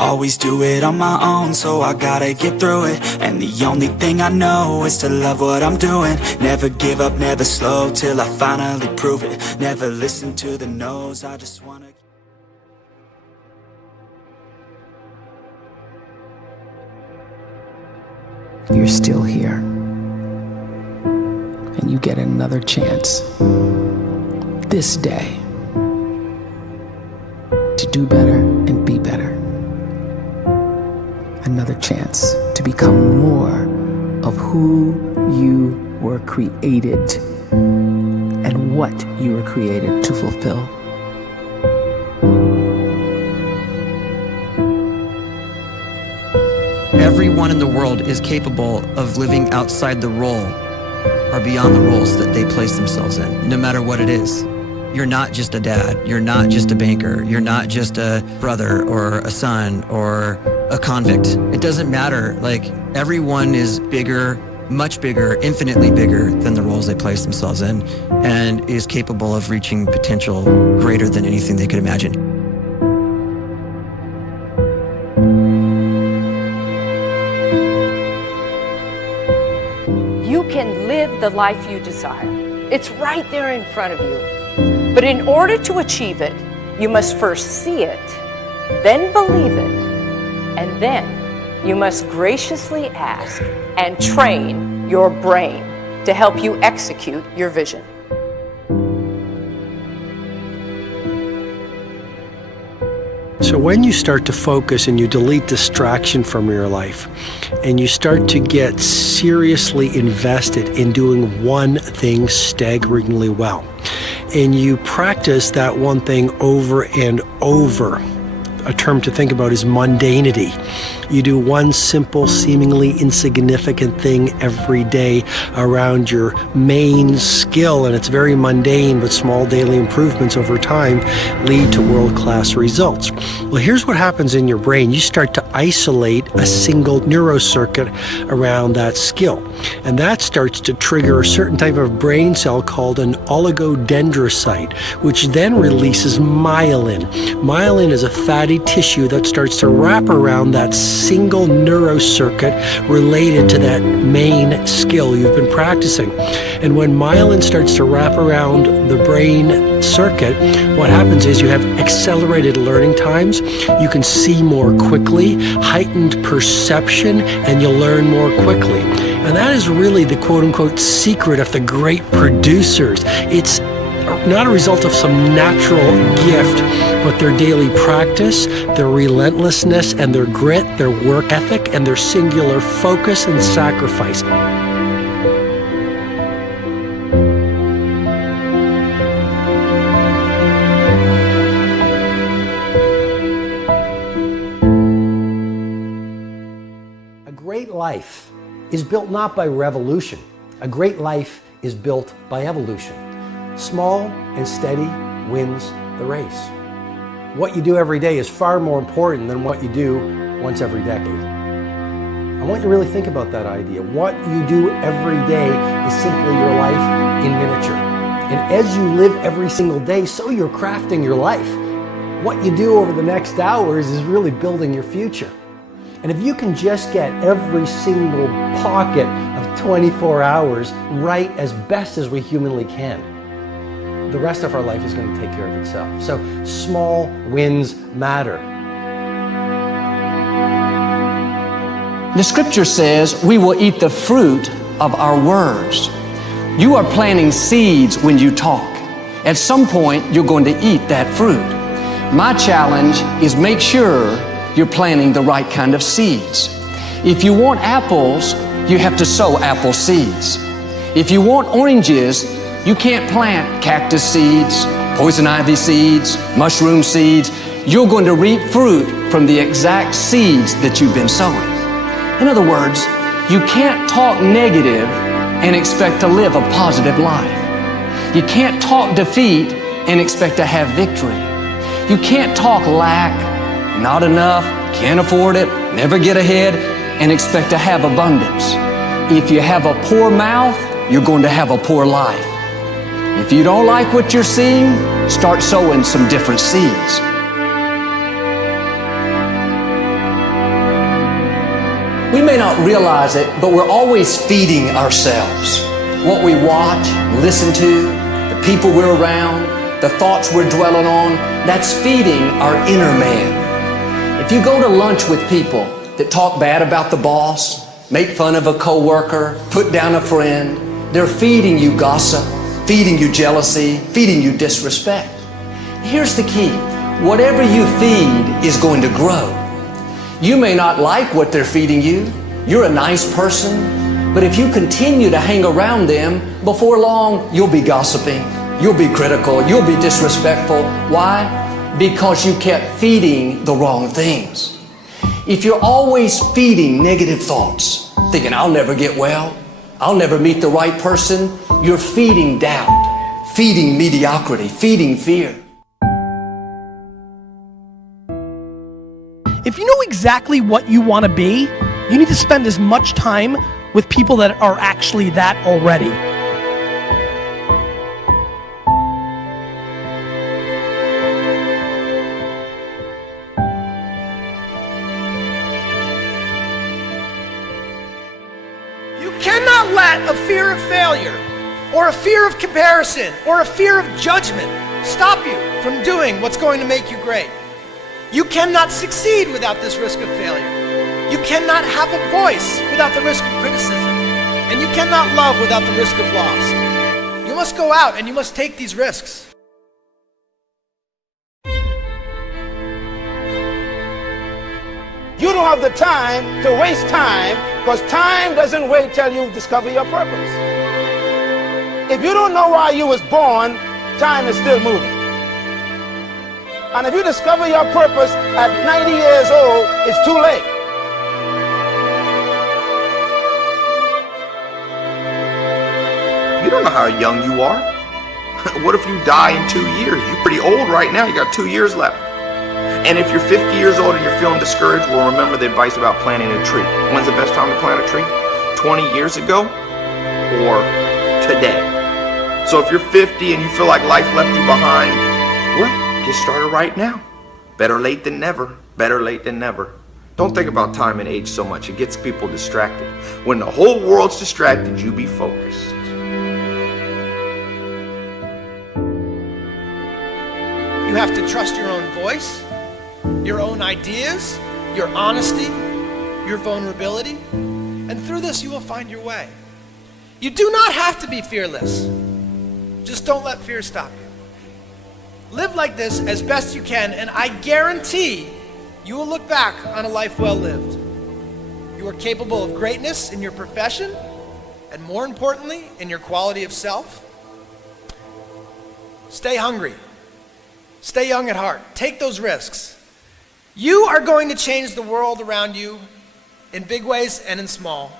always do it on my own, so I gotta get through it. And the only thing I know is to love what I'm doing. Never give up, never slow, till I finally prove it. Never listen to the no's, I just wanna... You're still here, and you get another chance this day to do better and be better. Another chance to become more of who you were created and what you were created to fulfill. Everyone in the world is capable of living outside the role or beyond the roles that they place themselves in, no matter what it is. You're not just a dad, you're not just a banker, you're not just a brother or a son or a convict. It doesn't matter. Like, everyone is bigger, much bigger, infinitely bigger than the roles they place themselves in, and is capable of reaching potential greater than anything they could imagine. You can live the life you desire. It's right there in front of you. But in order to achieve it, you must first see it, then believe it, and then you must graciously ask and train your brain to help you execute your vision. So when you start to focus and you delete distraction from your life, and you start to get seriously invested in doing one thing staggeringly well, and you practice that one thing over and over, a term to think about is mundanity. You do one simple, seemingly insignificant thing every day around your main skill, and it's very mundane, but small daily improvements over time lead to world-class results. Well, here's what happens in your brain. You start to isolate a single neurocircuit around that skill, and that starts to trigger a certain type of brain cell called an oligodendrocyte, which then releases myelin. Myelin is a fatty tissue that starts to wrap around that single neurocircuit related to that main skill you've been practicing. And when myelin starts to wrap around the brain circuit, what happens is you have accelerated learning times, you can see more quickly, heightened perception, and you'll learn more quickly. And that is really the quote-unquote secret of the great producers. It's not a result of some natural gift, but their daily practice, their relentlessness and their grit, their work ethic, and their singular focus and sacrifice. A great life is built not by revolution. A great life is built by evolution. Small and steady wins the race. What you do every day is far more important than what you do once every decade. I want you to really think about that idea. What you do every day is simply your life in miniature. And as you live every single day, so you're crafting your life. What you do over the next hours is really building your future. And if you can just get every single pocket of 24 hours right as best as we humanly can, the rest of our life is going to take care of itself. So small wins matter. The scripture says we will eat the fruit of our words. You are planting seeds when you talk. At some point, you're going to eat that fruit. My challenge is make sure you're planting the right kind of seeds. If you want apples, you have to sow apple seeds. If you want oranges, you can't plant cactus seeds, poison ivy seeds, mushroom seeds. You're going to reap fruit from the exact seeds that you've been sowing. In other words, you can't talk negative and expect to live a positive life. You can't talk defeat and expect to have victory. You can't talk lack, not enough, can't afford it, never get ahead, and expect to have abundance. If you have a poor mouth, you're going to have a poor life. If you don't like what you're seeing, start sowing some different seeds. may not realize it, but we're always feeding ourselves. What we watch, listen to, the people we're around, the thoughts we're dwelling on, that's feeding our inner man. If you go to lunch with people that talk bad about the boss, make fun of a coworker, put down a friend, they're feeding you gossip, feeding you jealousy, feeding you disrespect. Here's the key. Whatever you feed is going to grow. You may not like what they're feeding you. You're a nice person. But if you continue to hang around them, before long, you'll be gossiping. You'll be critical. You'll be disrespectful. Why? Because you kept feeding the wrong things. If you're always feeding negative thoughts, thinking, I'll never get well, I'll never meet the right person, you're feeding doubt, feeding mediocrity, feeding fear. If you know exactly what you want to be, you need to spend as much time with people that are actually that already. You cannot let a fear of failure, or a fear of comparison, or a fear of judgment stop you from doing what's going to make you great. You cannot succeed without this risk of failure. You cannot have a voice without the risk of criticism. And you cannot love without the risk of loss. You must go out and you must take these risks. You don't have the time to waste time, because time doesn't wait till you discover your purpose. If you don't know why you was born, time is still moving. And if you discover your purpose at 90 years old, it's too late. You don't know how young you are. What if you die in 2 years? You're pretty old right now. You got 2 years left. And if you're 50 years old and you're feeling discouraged, well, remember the advice about planting a tree. When's the best time to plant a tree? 20 years ago or today? So if you're 50 and you feel like life left you behind, well, get started right now. Better late than never. Better late than never. Don't think about time and age so much. It gets people distracted. When the whole world's distracted, you be focused. You have to trust your own voice, your own ideas, your honesty, your vulnerability, and through this you will find your way. You do not have to be fearless. Just don't let fear stop you. Live like this as best you can, and I guarantee you will look back on a life well lived. You are capable of greatness in your profession, and more importantly, in your quality of self. Stay hungry. Stay young at heart. Take those risks. You are going to change the world around you in big ways and in small.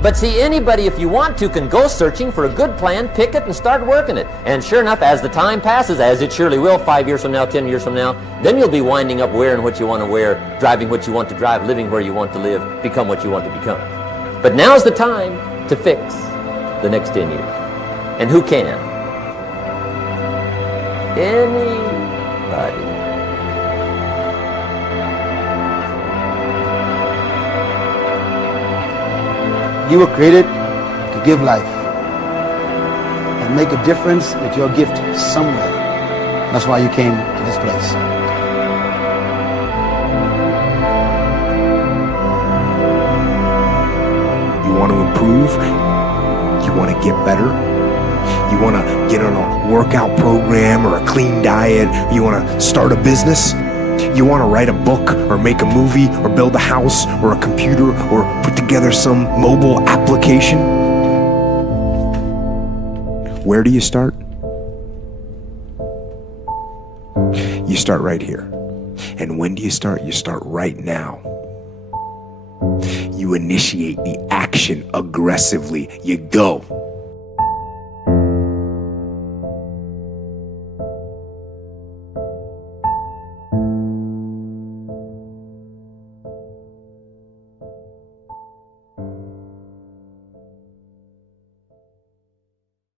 But see, anybody, if you want to, can go searching for a good plan, pick it, and start working it. And sure enough, as the time passes, as it surely will 5 years from now, 10 years from now, then you'll be winding up wearing what you want to wear, driving what you want to drive, living where you want to live, become what you want to become. But now's the time to fix the next 10 years. And who can? Anybody. You were created to give life and make a difference with your gift somewhere. That's why you came to this place. You want to improve? You want to get better? You want to get on a workout program or a clean diet? You want to start a business? You want to write a book or make a movie or build a house or a computer or put together some mobile application? Where do you start? You start right here. And when do you start? You start right now. You initiate the action aggressively. You go.